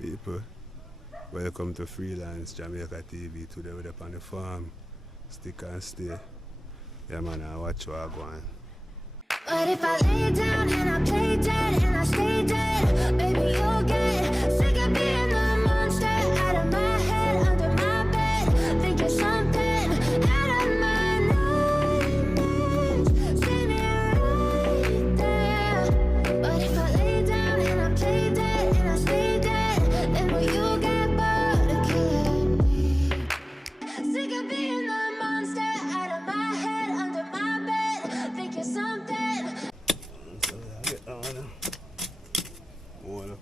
People, welcome to Freelance Jamaica TV. Today we're up on the farm. Stick and stay. Yeah man, I watch what I go on. But if I lay down and I play dead and I stay dead, baby you'll get sick of being the monster out of my head, under my bed, thinking something out of my nightmares. See me right there. But if I lay down and I play dead and I stay dead, then will you get bored of killing me? Sick of being the monster out of my head, under my bed, thinking something. So I get that one now. More up.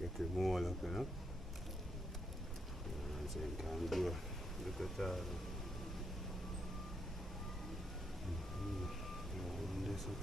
Get the mole up, you know. So you can go. Look at that. This up.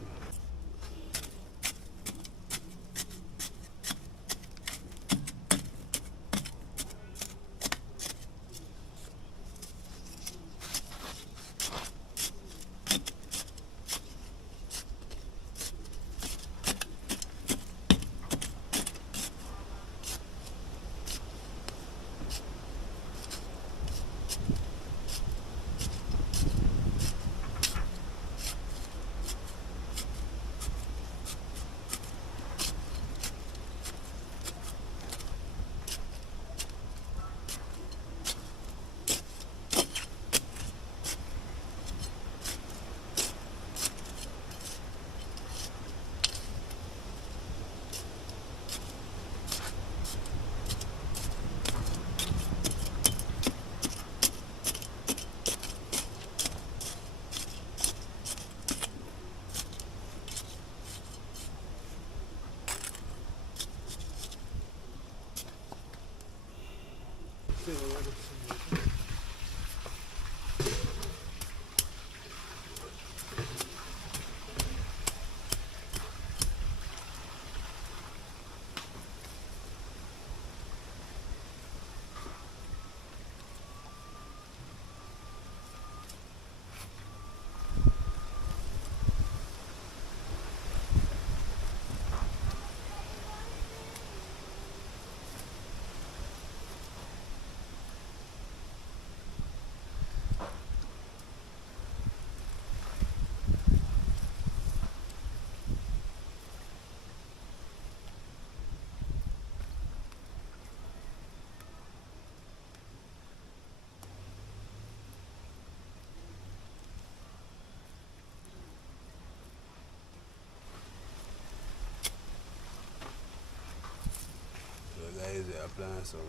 Guys, they are planting some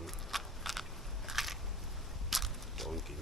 pumpkin.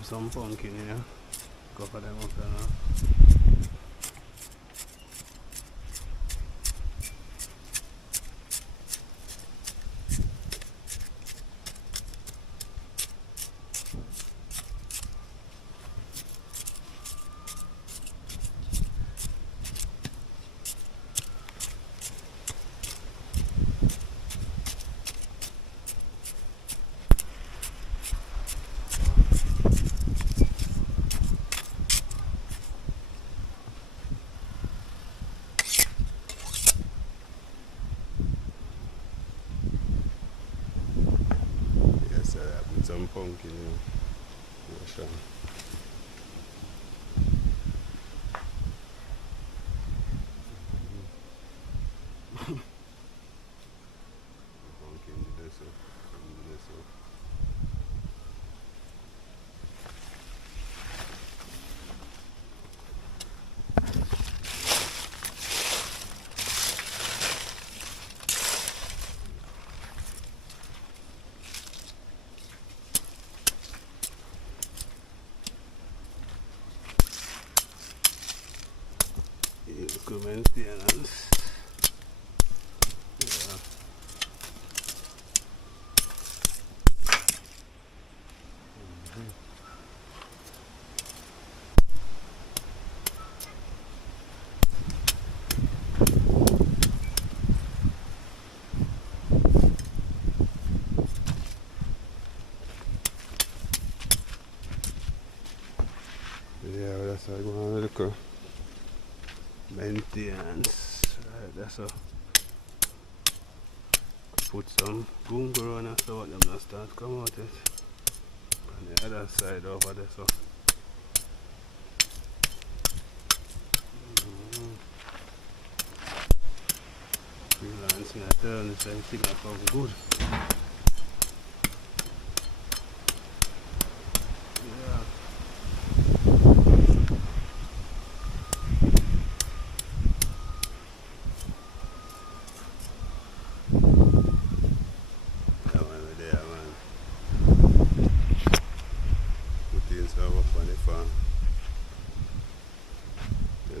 have some pumpkin here. Cover them up now. Some pumpkin, Ocean. Pumpkin did this up. Good maintenance. Yeah. Yeah, that's how I go on with the maintenance. Right, that's a put some bungo on and so what them not start come out it. On the other side over there so. Freelancing a turn is anything that come good. Yeah.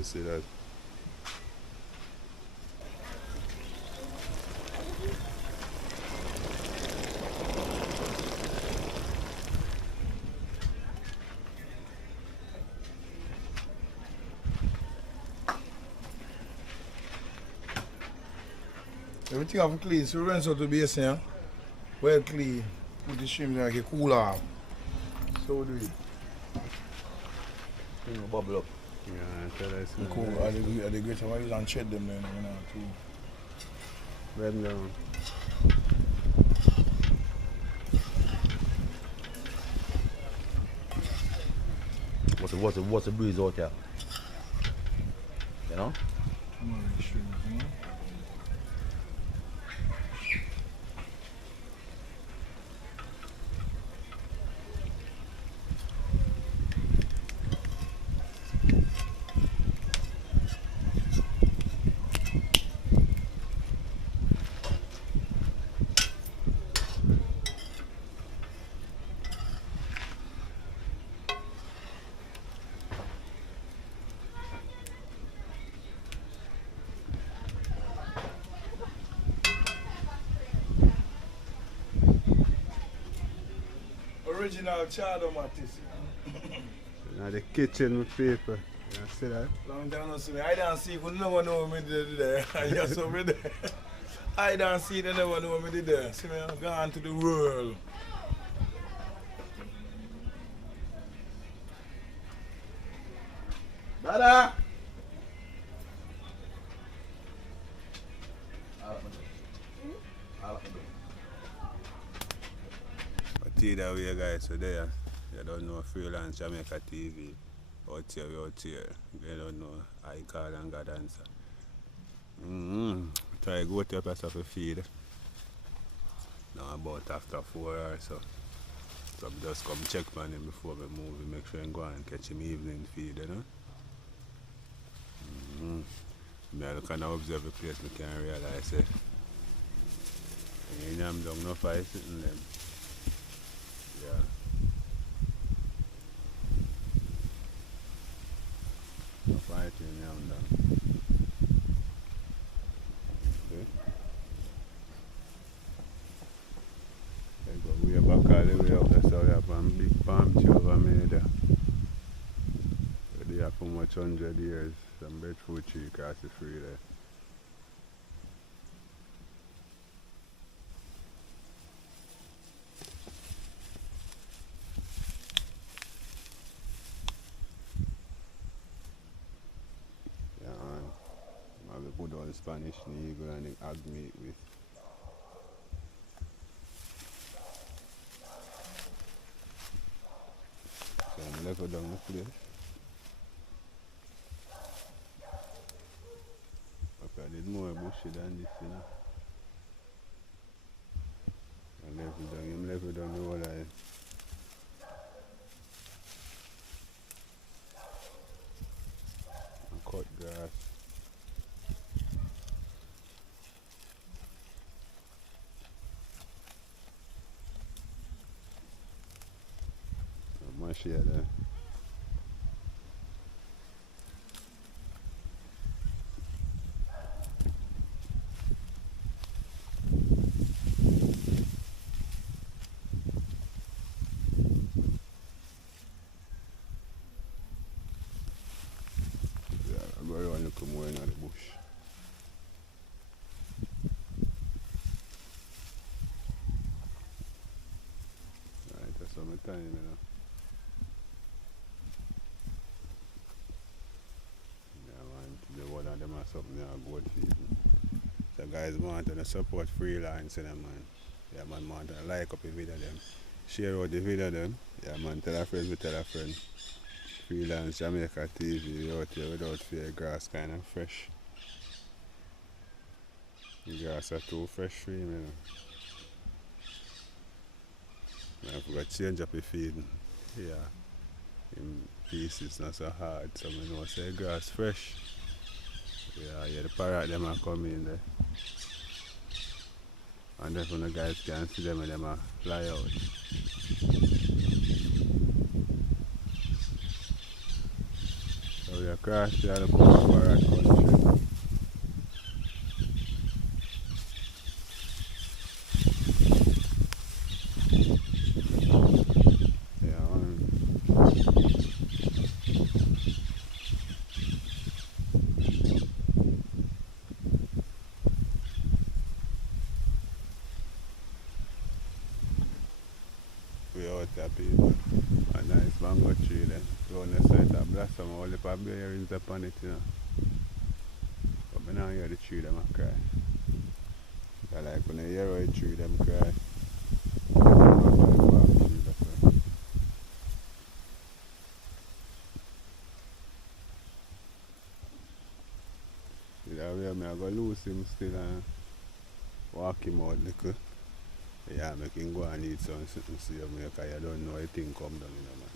See that? Everything have to clean, so rinse out the basin, yeah? Well clean. Put the shrimp in like a cool off. So we do it. Thing will bubble up. Yeah, that's Cool. Are they great? I use and shed them then, too. Bend down. What's the breeze out there? You know? Shrimp, Original chado matisse. Now the kitchen with paper. You see that? Long time no see me. I don't see if you never know me did there. I just saw me there. I don't see they never know me did there. See me, I'm gone to the world. Dada! But either way guys, so there you don't know Freelance Jamaica TV out here. You don't know I call and God answer. Try to go to your place of a feed. Now about after 4 hours so. So I just come check on him before we move, make sure I go and catch him evening feed, you know. I look and observe the place, I can realize it. I'm down no fight sitting them. Yeah. walk all the way up there, so we have a big palm tree over me there. They have for much 100 years, some breadfruit tree across the free there. Yeah, man. I'm going to put on Spanish eagle and the hog meat with. So I'm level down the place. Okay, I did more bushy than this, you know. I level down the whole line. And cut grass. And mash it there. I go around look more in the bush. Right, that's some time, you know. Yeah, man, the one of them are something they are good feeding. So guys, want to support freelance, you know, man. Yeah, man, want to like up the video them. Share out the video them. Yeah, man, tell a friend, tell a friend. Freelance Jamaica TV, we out here without fear, grass kind of fresh. The grass are too fresh for him, you know. I forgot to change up the feeding. Yeah, in pieces not so hard, so I know say grass fresh. Yeah, the parrot them are coming in there. And then when the guys can see them and them are fly out. So we are across the other parrot country. We out there, people. A nice mango tree there. Down the side of blossom, all the berries upon it, you know. But I now hear the tree them a cry. I like when I hear a tree them cry. That way I go lose him still and walk him out little. Yeah, make him go and eat something see him because you don't know anything come down, you know, man.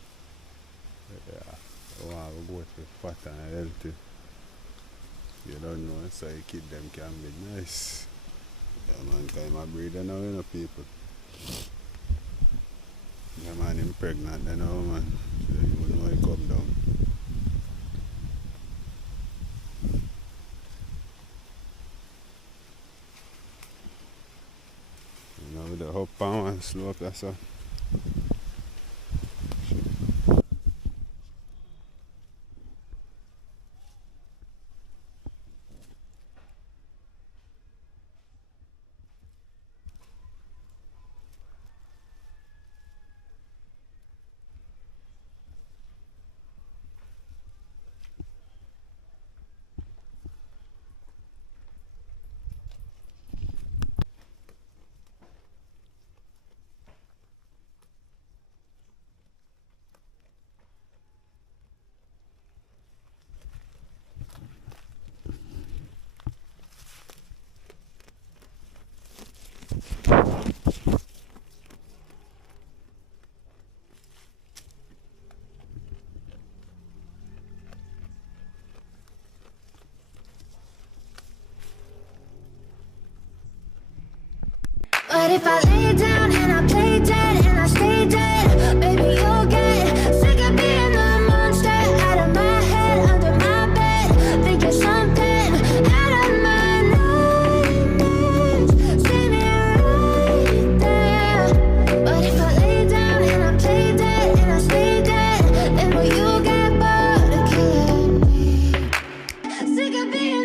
Yeah, I want to go to fat and healthy. You don't know, so you keep them can be nice. Yeah, man, because I'm a breeder now, you know, people. Yeah, man, I'm pregnant, you know, man. So you know he come down. You know, with the hop on and slope, that's all. But if I lay down and I play dead and I stay dead, baby, you'll get sick of being the monster out of my head, under my bed, thinking something out of my nightmares. See me right there. But if I lay of being